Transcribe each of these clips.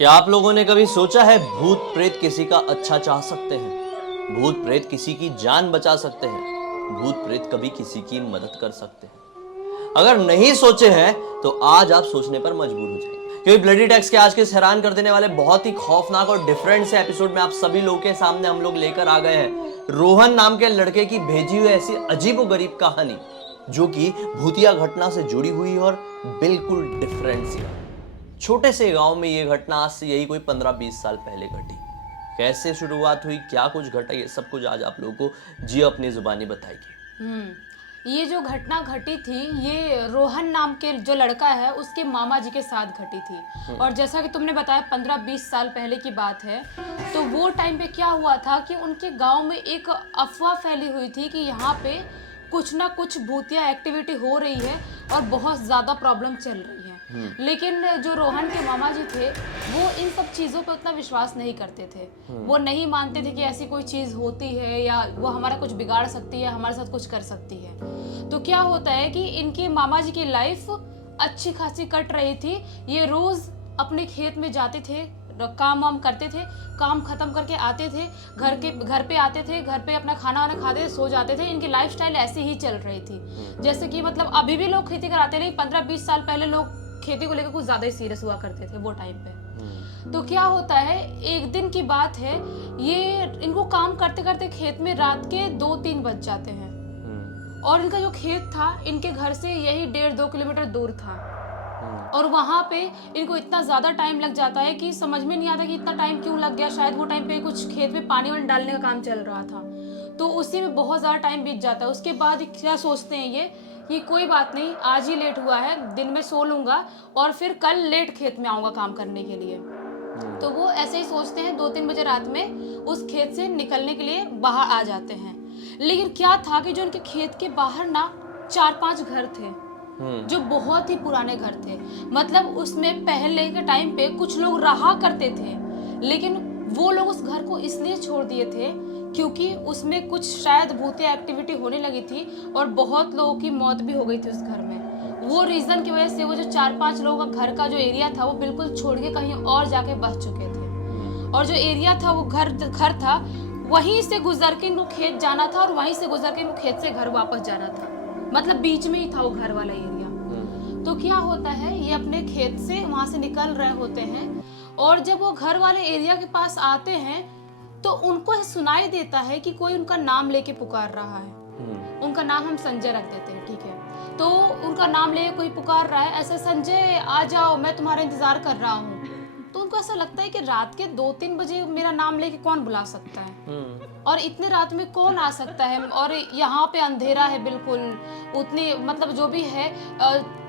क्या आप लोगों ने कभी सोचा है भूत प्रेत किसी का अच्छा चाह सकते हैं? भूत प्रेत किसी की जान बचा सकते हैं? भूत प्रेत कभी किसी की मदद कर सकते हैं? अगर नहीं सोचे हैं तो आज आप सोचने पर मजबूर हो जाएंगे, क्योंकि ब्लडी टैक्स के आज के इस हैरान कर देने वाले बहुत ही खौफनाक और डिफरेंट से एपिसोड में आप सभी लोगों के सामने हम लोग लेकर आ गए हैं रोहन नाम के लड़के की भेजी हुई ऐसी अजीबोगरीब कहानी, जो कि भूतिया घटना से जुड़ी हुई और बिल्कुल डिफरेंट सी। छोटे से गांव में ये घटना आज से यही कोई 15-20 साल पहले घटी। कैसे शुरुआत हुई, क्या कुछ घटा, ये सब कुछ आज आप लोगों को जी अपनी जुबानी बताएगी। ये जो घटना घटी थी ये रोहन नाम के जो लड़का है उसके मामा जी के साथ घटी थी। और जैसा कि तुमने बताया 15-20 साल पहले की बात है, तो वो टाइम पे क्या हुआ था कि उनके गांव में एक अफवाह फैली हुई थी कि यहाँ पे कुछ ना कुछ भूतिया एक्टिविटी हो रही है और बहुत ज़्यादा प्रॉब्लम चल रही है। लेकिन जो रोहन के मामा जी थे वो इन सब चीज़ों पे उतना विश्वास नहीं करते थे। वो नहीं मानते थे कि ऐसी कोई चीज़ होती है या वो हमारा कुछ बिगाड़ सकती है, हमारे साथ कुछ कर सकती है। तो क्या होता है कि इनके मामा जी की लाइफ अच्छी खासी कट रही थी। ये रोज़ अपने खेत में जाते थे, काम वाम करते थे, काम खत्म करके आते थे, घर पे आते थे, घर पे अपना खाना वाना खाते थे, सो जाते थे। इनकी लाइफस्टाइल ऐसे ही चल रही थी। जैसे कि मतलब अभी भी लोग खेती कराते नहीं, 15-20 साल पहले लोग खेती को लेकर कुछ ज्यादा ही सीरियस हुआ करते थे वो टाइम पे। तो क्या होता है, एक दिन की बात है, ये इनको काम करते करते खेत में रात के 2-3 बज जाते हैं। और इनका जो खेत था इनके घर से यही 1.5-2 किलोमीटर दूर था। और वहां पे इनको इतना ज्यादा टाइम लग जाता है कि समझ में नहीं आता कि इतना टाइम क्यों लग गया। शायद वो टाइम पे कुछ खेत में पानी वानी डालने का काम चल रहा था, तो उसी में बहुत ज्यादा टाइम बीत जाता है। उसके बाद क्या सोचते हैं ये कि कोई बात नहीं, आज ही लेट हुआ है, दिन में सो लूंगा और फिर कल लेट खेत में आऊंगा काम करने के लिए। तो वो ऐसे ही सोचते हैं, 2-3 बजे रात में उस खेत से निकलने के लिए बाहर आ जाते हैं। लेकिन क्या था कि जो उनके खेत के बाहर ना 4-5 घर थे जो बहुत ही पुराने घर थे। मतलब उसमें पहले के टाइम पे कुछ लोग रहा करते थे, लेकिन वो लोग उस घर को इसलिए छोड़ दिए थे क्योंकि उसमें कुछ शायद भूतिया एक्टिविटी होने लगी थी और बहुत लोगों की मौत भी हो गई थी उस घर में। वो रीजन की वजह से वो जो 4-5 लोगों का घर का जो एरिया था वो बिल्कुल छोड़ के कहीं और जाके बस चुके थे। और जो एरिया था वो घर था, वहीं से गुजर के इनको खेत जाना था और वहीं से गुजर के इनको खेत से घर वापस जाना था। मतलब बीच में ही था वो घर वाला एरिया। तो क्या होता है, ये अपने खेत से वहां से निकल रहे होते हैं और जब वो घर वाले एरिया के पास आते हैं तो उनको सुनाई देता है कि कोई उनका नाम लेके पुकार रहा है। उनका नाम हम संजय रख देते हैं, ठीक है। तो उनका नाम लेके कोई पुकार रहा है, ऐसे संजय आ जाओ, मैं तुम्हारा इंतजार कर रहा हूँ। तो उनको ऐसा लगता है कि रात के 2-3 बजे मेरा नाम लेके कौन बुला सकता है और इतने रात में कौन आ सकता है, और यहाँ पे अंधेरा है बिल्कुल, उतनी मतलब जो भी है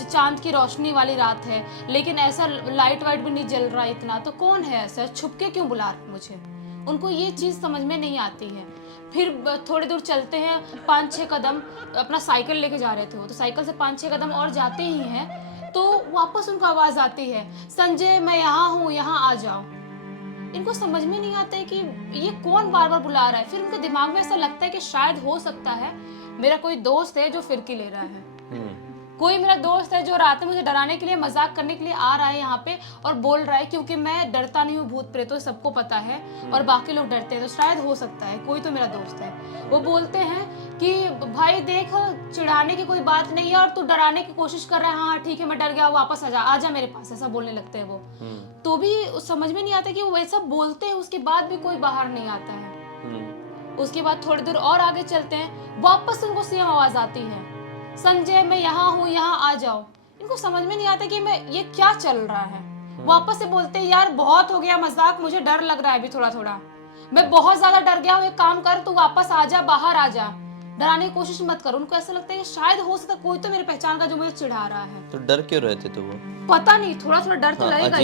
चांद की रोशनी वाली रात है, लेकिन ऐसा लाइट वाइट भी नहीं जल रहा इतना, तो कौन है ऐसा, छुप के क्यों बुला मुझे। उनको ये चीज़ समझ में नहीं आती है। फिर थोड़ी दूर चलते हैं, 5-6 कदम, अपना साइकिल लेके जा रहे थे वो, तो साइकिल से 5-6 कदम और जाते ही हैं तो वापस उनको आवाज़ आती है, संजय मैं यहाँ हूँ, यहाँ आ जाओ। इनको समझ में नहीं आता है कि ये कौन बार बार बुला रहा है। फिर उनके दिमाग में ऐसा लगता है कि शायद हो सकता है मेरा कोई दोस्त है जो फिरकी ले रहा है, कोई मेरा दोस्त है जो रात में मुझे डराने के लिए, मजाक करने के लिए आ रहा है यहाँ पे और बोल रहा है, क्योंकि मैं डरता नहीं हूँ भूत प्रेतों, सबको पता है और बाकी लोग डरते हैं, तो शायद हो सकता है कोई तो मेरा दोस्त है। वो बोलते हैं कि भाई देख, चिढ़ाने की कोई बात नहीं है और तू डराने की कोशिश कर रहा है, हाँ ठीक है मैं डर गया, वापस आजा मेरे पास, ऐसा बोलने लगते हैं वो। तो भी समझ में नहीं आता कि वो वैसा बोलते हैं, उसके बाद भी कोई बाहर नहीं आता है। उसके बाद थोड़ी दूर और आगे चलते हैं, वापस उनको सेम आवाज आती है, संजय मैं यहाँ हूँ, यहाँ आ जाओ। इनको समझ में नहीं आता कि मैं ये क्या चल रहा है। वापस से बोलते हैं, यार बहुत हो गया मजाक, मुझे डर लग रहा है अभी थोड़ा थोड़ा, मैं बहुत ज्यादा डर गया हूँ, एक काम कर तू वापस आ जा, बाहर आ जा, डराने की कोशिश मत कर। उनको ऐसा लगता है कि शायद हो सकता कोई तो मेरे पहचान का जो मुझे चिढ़ा रहा है। तो डर क्यों रहे थे तो वो? पता नहीं, थोड़ा थोड़ा डर तो लगेगा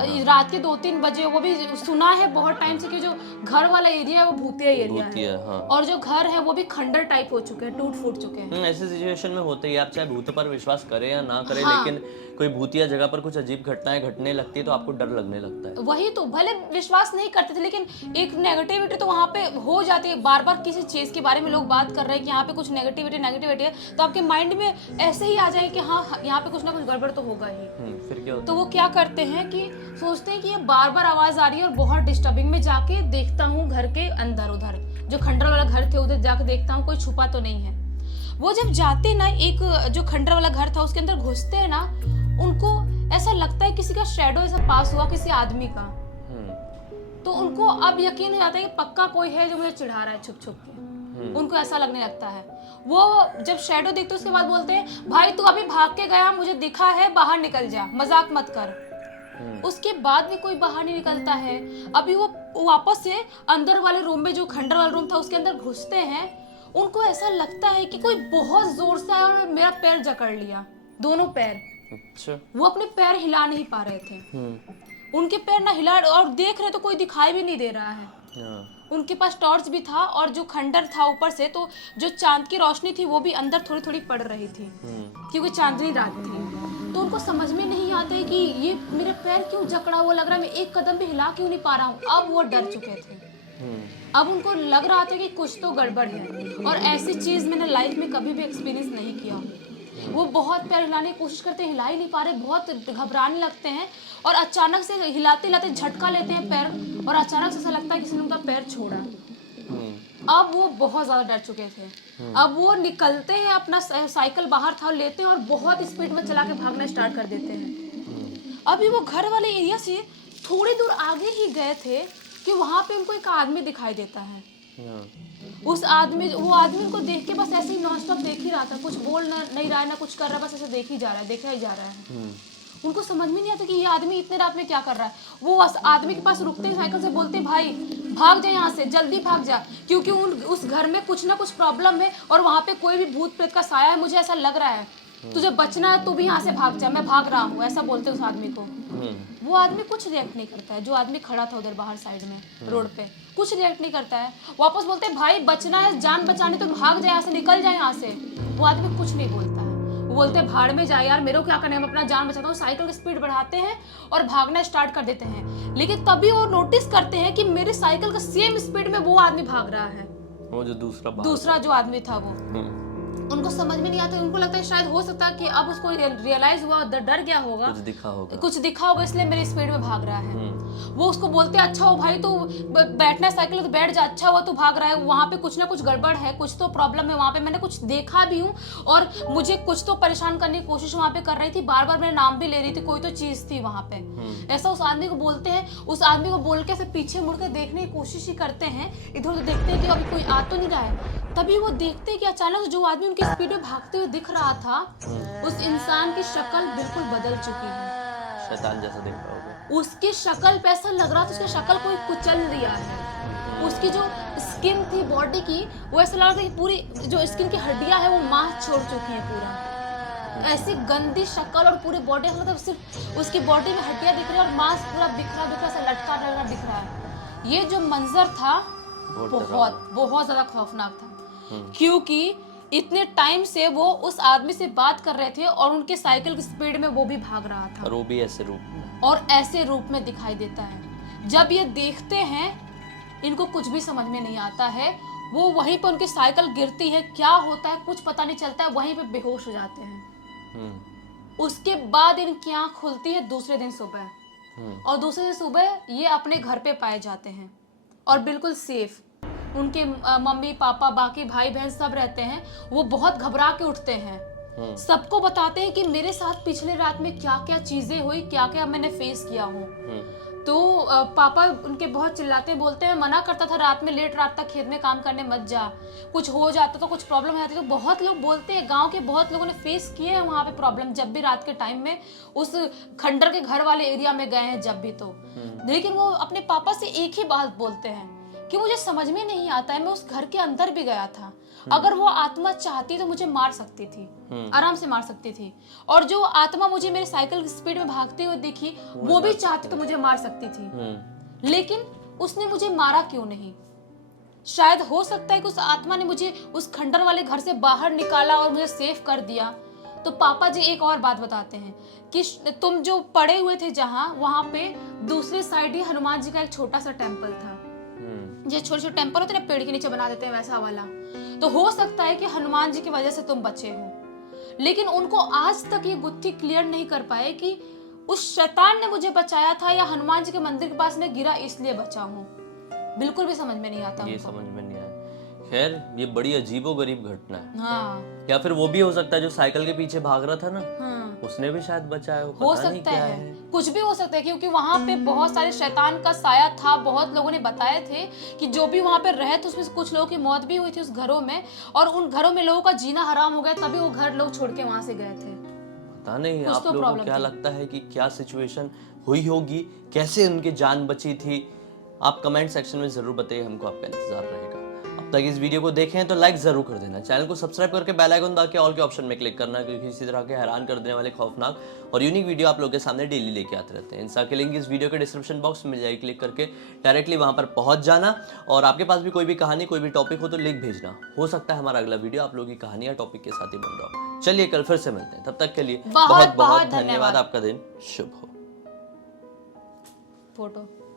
ही। रात के 2-3 बजे, वो भी सुना है बहुत टाइम से कि जो घर वाला एरिया है वो भूतिया एरिया है। हाँ। और जो घर है वो भी खंडर टाइप हो चुके हैं, टूट फूट चुके हैं। ऐसे सिचुएशन में होते ही, आप चाहे भूत पर विश्वास करें या ना करें, हाँ। लेकिन कोई भूतिया जगह पर कुछ अजीब घटनाएं घटने लगती है तो आपको डर लगने लगता है। वही तो, भले विश्वास नहीं करते थे लेकिन एक नेगेटिविटी तो वहाँ पे हो जाती है। बार बार किसी चीज के बारे में लोग बात कर रहे हैं कि यहाँ पे कुछ नेगेटिविटी है, तो आपके माइंड में ऐसे ही आ जाए कि हाँ यहाँ पे कुछ ना कुछ गड़बड़ तो होगा ही। फिर क्या होता तो वो क्या करते हैं कि सोचते हैं कि ये बार बार आवाज आ रही है और बहुत डिस्टर्बिंग। में जाके देखता हूँ घर के अंदर, उधर जो खंडर वाला घर थे उधर जाके देखता हूँ कोई छुपा तो नहीं है। वो जब जाते ना, एक जो खंडर वाला घर था उसके अंदर घुसते हैं ना, उनको ऐसा लगता है किसी का शैडो ऐसा पास हुआ, किसी आदमी का। तो उनको अब यकीन हो जाता है कि पक्का कोई है जो मुझे चिढ़ा रहा है छुप छुप के। उनको ऐसा लगने लगता है। वो जब शैडो देखते उसके बाद बोलते हैं, भाई तू अभी भाग के गया, मुझे दिखा है, बाहर निकल जा, मजाक मत कर। उसके बाद भी कोई बाहर नहीं निकलता है। अभी वो वापस से अंदर वाले रूम में, जो खंडर वाला रूम था उसके अंदर घुसते हैं। उनको ऐसा लगता है कि कोई बहुत जोर से आया और मेरा पैर जकड़ लिया, दोनों पैर। अच्छा। वो अपने पैर हिला नहीं पा रहे थे। उनके पैर ना हिला, और देख रहे तो कोई दिखाई भी नहीं दे रहा है। उनके पास टॉर्च भी था और जो खंडर था ऊपर से, तो जो चांद की रोशनी थी वो भी अंदर थोड़ी थोड़ी पड़ रही थी, क्योंकि चांदनी रात थी। तो उनको समझ में नहीं आता है कि ये मेरा पैर क्यों जकड़ा हुआ लग रहा है, मैं एक कदम भी हिला क्यों नहीं पा रहा हूँ। अब वो डर चुके थे। अब उनको लग रहा था कि कुछ तो गड़बड़ है, और ऐसी चीज मैंने लाइफ में कभी भी एक्सपीरियंस नहीं किया। वो बहुत पैर हिलाने की कोशिश करते हैं, हिला ही नहीं पा रहे, बहुत घबराने लगते हैं, और अचानक से हिलाते हिलाते झटका लेते हैं पैर, और अचानक से ऐसा लगता है किसी ने उनका पैर छोड़ा। अब वो बहुत ज्यादा डर चुके थे। अब वो निकलते हैं, अपना साइकिल बाहर था लेते हैं और बहुत स्पीड में चला के भागना स्टार्ट कर देते हैं। अभी वो घर वाले एरिया से थोड़ी दूर आगे ही गए थे कि वहां पे उनको एक आदमी दिखाई देता है। वो आदमी उनको देख के बस ऐसे ही नॉन स्टॉप देख ही रहा था, कुछ बोल नहीं रहा है, ना कुछ कर रहा है, बस ऐसे देख ही जा रहा है, देखा ही जा रहा है। उनको समझ में नहीं आता कि ये आदमी इतने रात में क्या कर रहा है। वो आदमी के पास रुकते हैं, साइकिल से बोलते हैं, भाई भाग जा यहाँ से, जल्दी भाग जा, क्योंकि उस घर में कुछ ना कुछ प्रॉब्लम है और वहाँ पे कोई भी भूत प्रेत का साया है, मुझे ऐसा लग रहा है। तुझे बचना है, तू भी यहाँ से भाग जा, मैं भाग रहा हूँ, ऐसा बोलते उस आदमी को। वो आदमी कुछ रिएक्ट नहीं करता है। जो आदमी खड़ा था उधर बाहर साइड में रोड पे, कुछ रिएक्ट नहीं करता है। वापस बोलते हैं, भाई बचना है, जान बचाने तो भाग जाए यहाँ से, निकल जाए यहाँ से। वो आदमी कुछ नहीं बोलता है। वो बोलते हैं, भाड़ में जाए यार, मेरे को क्या करना है, मैं अपना जान बचाता हूँ। साइकिल की स्पीड बढ़ाते हैं और भागना स्टार्ट कर देते हैं। लेकिन तभी वो नोटिस करते हैं कि मेरी साइकिल का सेम स्पीड में वो आदमी भाग रहा है, वो जो दूसरा जो आदमी था वो। उनको समझ में नहीं आता। उनको लगता है शायद हो सकता है कि अब उसको रियलाइज हुआ, डर गया होगा, कुछ दिखा होगा, इसलिए मेरी स्पीड में भाग रहा है। वो उसको बोलते हैं, अच्छा हो भाई, तू बैठना है साइकिल तो बैठ जा, अच्छा हुआ तू भाग रहा है, वहाँ पे कुछ ना कुछ गड़बड़ है, कुछ तो प्रॉब्लम है वहाँ पे, मैंने कुछ देखा भी हूँ, और मुझे कुछ तो परेशान करने की कोशिश वहाँ पे कर रही थी, बार बार मेरा नाम भी ले रही थी, कोई तो चीज थी वहाँ पे। ऐसा उस आदमी को बोलते हैं। उस आदमी को बोल के ऐसे पीछे मुड़ के देखने की कोशिश ही करते हैं, इधर उधर देखते हैं कि अभी कोई आ तो नहीं रहा है। तभी वो देखते हैं कि अचानक जो आदमी उनकी स्पीड में भागते हुए दिख रहा था, उस इंसान की शक्ल बिल्कुल बदल चुकी है। शैतान जैसा दिख रहा होगा। उसकी शक्ल पे ऐसा लग रहा था उसकी शक्ल कोई कुचल दिया है। उसकी जो स्किन थी बॉडी की, वो ऐसा लग रहा था कि पूरी जो स्किन की हड्डियां है वो मांस छोड़ चुकी है पूरा। ऐसी गंदी शक्ल और पूरी बॉडी, मतलब सिर्फ उसकी बॉडी में हड्डियां दिख रही है और मांस पूरा बिखरा बिखरा सा लटका लटका दिख रहा है। ये जो मंजर था बहुत ज्यादा खौफनाक था, क्योंकि इतने टाइम से वो उस आदमी से बात कर रहे थे और उनके साइकिल की स्पीड में वो भी भाग रहा था, और वो भी ऐसे रूप में, और ऐसे रूप में दिखाई देता है। जब ये देखते हैं, इनको कुछ भी समझ में नहीं आता है। वो वहीं पर उनकी साइकिल गिरती है, क्या होता है कुछ पता नहीं चलता है, वहीं पे बेहोश हो जाते हैं। उसके बाद इनकी आंख खुलती है दूसरे दिन सुबह, और दूसरे दिन सुबह ये अपने घर पे पाए जाते हैं और बिल्कुल सेफ। उनके मम्मी पापा बाकी भाई बहन सब रहते हैं। वो बहुत घबरा के उठते हैं, सबको बताते हैं कि मेरे साथ पिछले रात में क्या क्या चीजें हुई, क्या क्या मैंने फेस किया हूँ। तो पापा उनके बहुत चिल्लाते हैं, बोलते हैं, मना करता था रात में लेट रात तक खेत में काम करने मत जा, कुछ हो जाता तो कुछ प्रॉब्लम हो जाती। तो बहुत लोग बोलते हैं, गांव के बहुत लोगों ने फेस किए हैं वहाँ पे प्रॉब्लम, जब भी रात के टाइम में उस खंडर के घर वाले एरिया में गए हैं जब भी। तो लेकिन वो अपने पापा से एक ही बात बोलते हैं कि मुझे समझ में नहीं आता है, मैं उस घर के अंदर भी गया था, अगर वो आत्मा चाहती तो मुझे मार सकती थी, आराम से मार सकती थी, और जो आत्मा मुझे मेरे साइकिल की स्पीड में भागते हुए दिखी, वो भी चाहती तो मुझे मार सकती थी, लेकिन उसने मुझे मारा क्यों नहीं? शायद हो सकता है कि उस आत्मा ने मुझे उस खंडर वाले घर से बाहर निकाला और मुझे सेफ कर दिया। तो पापा जी एक और बात बताते हैं कि तुम जो पड़े हुए थे जहाँ, वहां पे दूसरे साइड ही हनुमान जी का एक छोटा सा टेम्पल था, जो छोटे छोटे टेम्पल होते हैं पेड़ के नीचे बना देते हैं वैसा वाला। तो हो सकता है कि हनुमान जी की वजह से तुम बचे हो, लेकिन उनको आज तक ये गुत्थी क्लियर नहीं कर पाए कि उस शैतान ने मुझे बचाया था या हनुमान जी के मंदिर के पास मैं गिरा इसलिए बचा हूँ। बिल्कुल भी समझ में नहीं आता ये उनको। समझ में नहीं आया। खैर ये बड़ी अजीबोगरीब घटना है। हाँ या फिर वो भी हो सकता है जो साइकिल के पीछे भाग रहा था ना, हाँ, उसने भी शायद बचाया हो, हो पता नहीं सकता क्या है, कुछ भी हो सकता है, क्योंकि वहां पे बहुत सारे शैतान का साया था। बहुत लोगों ने बताए थे कि जो भी वहां पे रहे थे उसमें से कुछ लोगों की मौत भी हुई थी उस घरों में, और उन घरों में लोगों का जीना हराम हो गया, तभी वो घर लोग छोड़ के वहां से गए थे। पता नहीं कुछ आप तो लोगों को प्रॉब्लम क्या थी। लगता है कि क्या सिचुएशन हुई होगी, कैसे उनकी जान बची थी? आप कमेंट सेक्शन में जरूर बताइए, हमको आपका इंतजार रहेगा। अब तक इस वीडियो को देखें तो लाइक जरूर कर देना, चैनल को सब्सक्राइब करके बेल आइकन दबा के ऑल के ऑप्शन में क्लिक करना, क्योंकि इसी तरह के हैरान कर देने वाले खौफनाक और यूनिक वीडियो आप लोगों के सामने डेली लेके आते रहते हैं। इंस्टा की लिंक इस वीडियो के डिस्क्रिप्शन बॉक्स में मिल जाएगी, क्लिक करके डायरेक्टली वहां पर पहुंच जाना। और आपके पास भी कोई भी कहानी कोई भी टॉपिक हो तो लिंक भेजना, हो सकता है हमारा अगला वीडियो आप लोगों की कहानी या टॉपिक के साथ ही बन रहा हो। चलिए कल फिर से मिलते हैं, तब तक के लिए बहुत बहुत बहुत बहुत धन्यवाद। धन्यवाद। आपका दिन शुभ हो। फोटो